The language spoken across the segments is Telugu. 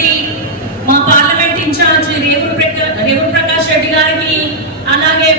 రెడ్డి మా పార్లమెంట్ ఇన్ఛార్జ్ రేవు రేవు ప్రకాష్ రెడ్డి గారికి అలాగే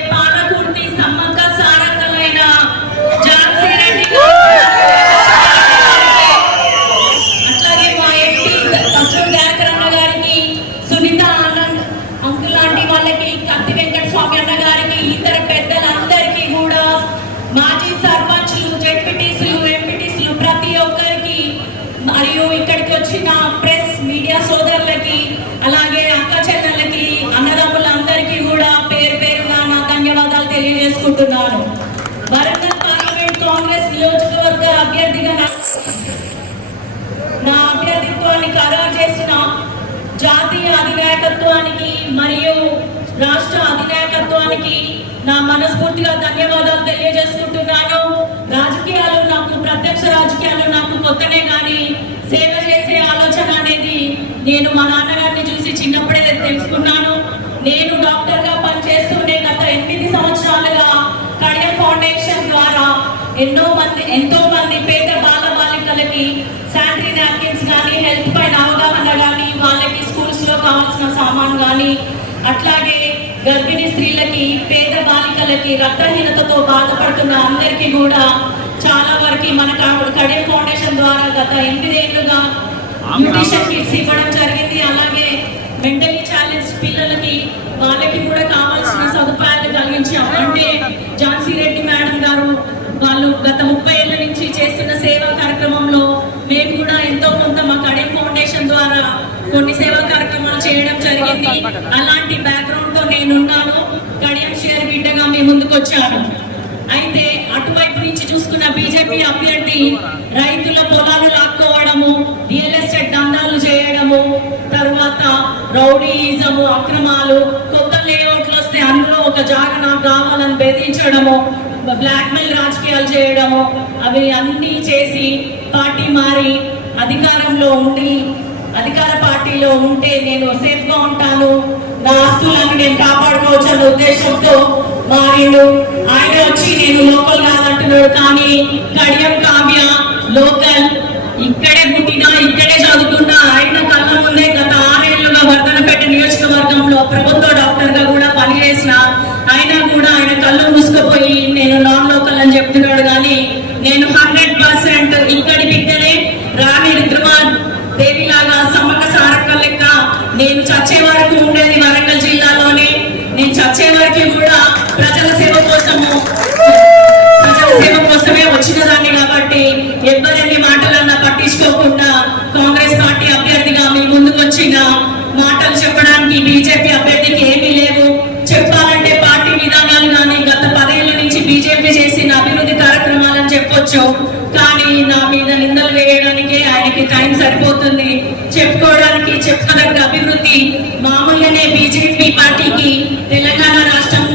నా అభ్యర్థిత్వాన్ని ఖరారు చేసిన జాతీయ అధినాయకత్వానికి మరియు రాష్ట్ర అధినాయకత్వానికి నా మనస్ఫూర్తిగా ధన్యవాదాలు తెలియజేసుకుంటున్నాను. రాజకీయాలు నాకు ప్రత్యక్ష రాజకీయాలు నాకు కొత్తనే కానీ సేవ చేసే ఆలోచన అనేది నేను మా నాన్న చూసి చిన్నప్పుడే తెలుసుకున్నాను నేను డాక్టర్గా పనిచేస్తూనే గత ఎనిమిది సంవత్సరాలుగా కడియం ఫౌండేషన్ ద్వారా ఎన్నో మంది ఎంతో మంది పేద బాల బాలికలకి శానిటరీ నాప్కిన్స్ కానీ హెల్త్ పైన అవగాహన కానీ వాళ్ళకి స్కూల్స్లో కావాల్సిన సామాన్ కానీ అట్లాగే గర్భిణీ స్త్రీలకి పేద బాలికలకి రక్తహీనతతో బాధపడుతున్న అందరికీ కూడా చాలా వరకు మన క- కడియం ఫౌండేషన్ ద్వారా గత ఎనిమిదేళ్ళుగా న్యూట్రిషన్ కిట్స్ ఇవ్వడం జరిగింది. అలాగే మెంటలీ ఛాలెంజ్ పిల్లలకి వాళ్ళకి కూడా కావాల్సిన సదుపాయాలు కలిగించాం అంటే ఝాన్సీ రెడ్డి మేడం గారు వాళ్ళు గత ముప్పై ఏళ్ళ నుంచి చేస్తున్న సేవా కార్యక్రమంలో మేము కూడా ఎంతో కొంత మా కడియం ఫౌండేషన్ ద్వారా కొన్ని సేవా కార్యక్రమాలు చేయడం జరిగింది అలాంటి బ్యాక్గ్రౌండ్తో నేనున్నాను. కడియం షేర్ బిడ్డగా మీ ముందుకు వచ్చాను. అయితే అటువైపు నుంచి చూసుకున్న బీజేపీ అభ్యర్థి రైతుల పొలాలు లాక్కోవడము రియల్ ఎస్టేట్ దందాలు చేయడము తర్వాత రౌడీయిజము అక్రమాలు కొత్త లేఅవుట్లు వస్తే అందులో ఒక జాగ నాకు కావాలని బెదిరించడము బ్లాక్ మెయిల్ రాజకీయాలు చేయడము అవి అన్నీ చేసి పార్టీ మారి అధికారంలో ఉండి అధికార పార్టీలో ఉంటే నేను సేఫ్గా ఉంటాను. నా ఆస్తులను నేను కాపాడుకోవచ్చు అనే ఉద్దేశంతో మారిండు. ఆయన వచ్చి నేను లోకల్ కాదంటున్నాడు. కానీ కడియం కావ్య లోకల్ ఇక్కడే ఇక్కడే కార్యక్రమాలని కానీ నా మీద నిందలు వేయడానికి ఆయనకి టైం సరిపోతుంది. చెప్పుకోవడానికి చెప్పదగ్గ అభివృద్ధి మామూలుగానే బీజేపీ పార్టీకి తెలంగాణ రాష్ట్రం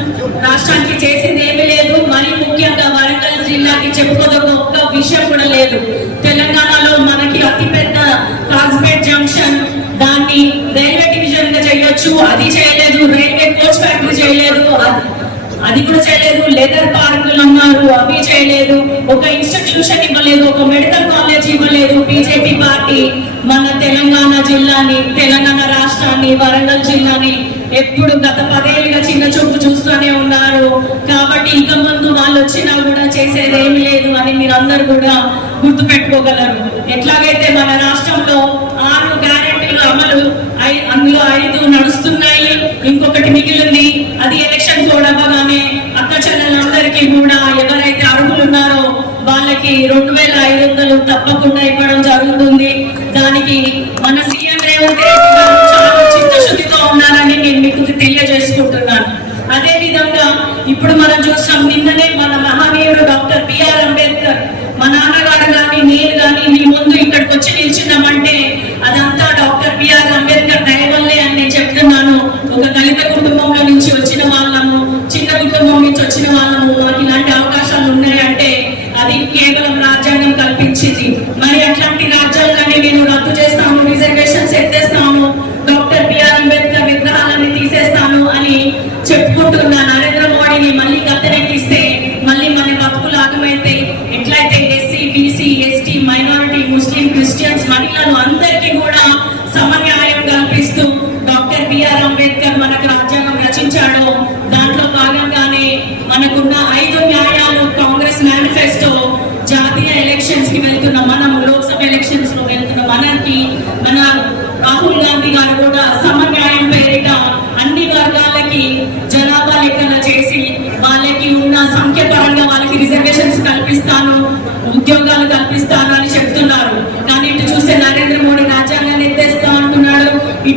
రాష్ట్రానికి చేసింది ఏమీ లేదు. మరి ముఖ్యంగా వరంగల్ జిల్లాకి చెప్పుకోదగ్గ ఒక్క విషయం కూడా లేదు. తెలంగాణలో మనకి అతిపెద్ద కాజ్పేట్ జంక్షన్. దాన్ని రైల్వే డివిజన్గా చేయొచ్చు. అది చేయలేదు. రైల్వే కోచ్ ఫ్యాక్టరీ చేయలేదు. అది- కూడా చేయలేదు లెదర్ పార్కులు అన్నారు అవి చేయలేదు ఒక ఇన్స్టిట్యూషన్ ఇవ్వలేదు ఒక మెడికల్ కాలేజ్ ఇవ్వలేదు బీజేపీ పార్టీ మన తెలంగాణ జిల్లాని తెలంగాణ రాష్ట్రాన్ని వరంగల్ జిల్లాని ఎప్పుడు గత పదేళ్ళుగా చిన్న చూపు చూస్తూనే ఉన్నారు. కాబట్టి ఇక ముందు వాళ్ళు వచ్చినా కూడా చేసేది ఏమి లేదు అని మీరందరూ కూడా గుర్తు పెట్టుకోగలరు ఎట్లాగైతే మన రాష్ట్రంలో ఆరు గ్యారెంటీలు అమలు ఐ- అందులో ఐదు నడుస్తున్నాయి ఇంకొకటి మిగిలింది అది చెల్లెలందరికీ కూడా ఎవరైతే అర్హులు ఉన్నారో వాళ్ళకి రెండు వేల ఐదు వందలు తప్పకుండా ఇవ్వడం జరుగుతుంది. దానికి మన CM Revanth Reddy doctor B R Ambedkar మనకు రాజ్యాంగం రచించాడో.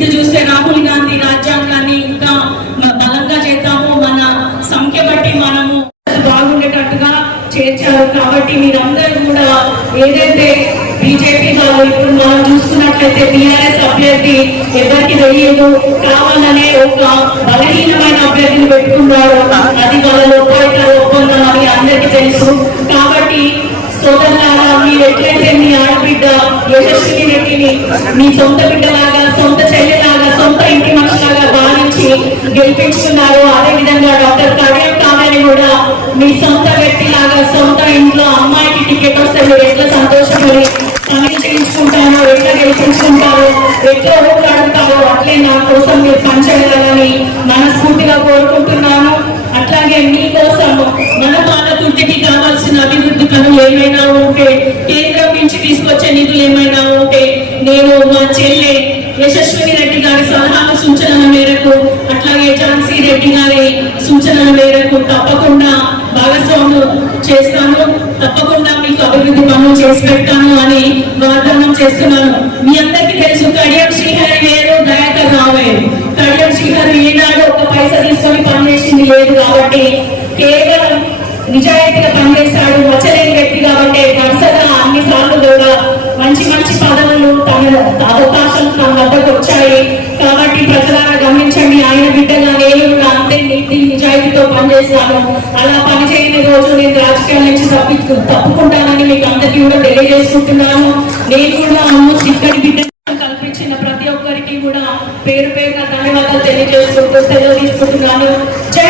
ఇటు చూస్తే రాహుల్ గాంధీ రాజ్యాంగాన్ని ఇంకా బలంగా చేద్దాము. మన సంఖ్య బట్టి మనము బాగుండేటట్టుగా చేర్చారు కాబట్టి మీరందరూ కూడా ఏదైతే బీజేపీ వాళ్ళు ఇప్పుడు మనం చూస్తున్నట్లయితే టీఆర్ఎస్ అభ్యర్థి ఎవరికి తెలియదు. కావాలనే ఒక బలహీనమైన అభ్యర్థిని పెట్టుకున్నారు. అది వాళ్ళ లోపాయికాల ఒప్పందం అని అందరికి తెలుసు. కాబట్టి సోదరులారా మీరు ఎట్లయితే మీ ఆడబిడ్డ యశస్విని రెడ్డిని మీ సొంత బిడ్డ గెలిపించుకున్నారు. అదే విధంగా డాక్టర్ కళ్యాణ్ కావ్యాన్ని కూడా మీ సొంత వ్యక్తి లాగా సొంత ఇంట్లో అమ్మాయికి టికెట్ వస్తే మీరు ఎట్లా సంతోషపడి సమయం చేయించుకుంటారో ఎట్లా గెలిపించుకుంటారో ఎట్లా ఓట్లు అట్లే నా కోసం మీరు పనిచేయాలని మనస్ఫూర్తిగా కోరుకుంటున్నాను. అట్లాగే మీకోసం మన పాలకుర్తికి కావాల్సిన అభివృద్ధి పనులు ఏమైనా ఉంటే కేంద్రం నుంచి తీసుకొచ్చే నిధులు ఏమైనా ఉంటే నేను మా చెల్లి రెడ్డి గారి సూచనల మేరకు తప్పకుండా భాగస్వాములు చేస్తాను. తప్పకుండా మీకు అభివృద్ధి పనులు చేసి పెడతాను అని వాగ్దానం చేస్తున్నాను. మీ అందరికీ తెలుసు కడియం శ్రీహరి వేరు దయాకర్ రావు కడియం శ్రీహరి ఈనాడు ఒక పైసా తీసుకొని పనిచేసింది లేదు కాబట్టి కేవలం నిజాయితీగా పనిచేశాడు అలా పనిచేయని రోజు నేను రాజకీయాల నుంచి తప్పి తప్పుకుంటానని మీకు అందరికీ కూడా తెలియజేసుకుంటున్నాను. నేను కూడా ఆల్మోస్ట్ ఇక్కడి బిడ్డ కల్పించిన ప్రతి ఒక్కరికి కూడా పేరు పేరున ధన్యవాదాలు తెలియజేసుకుంటూ సెలవు తీసుకుంటున్నాను. జై!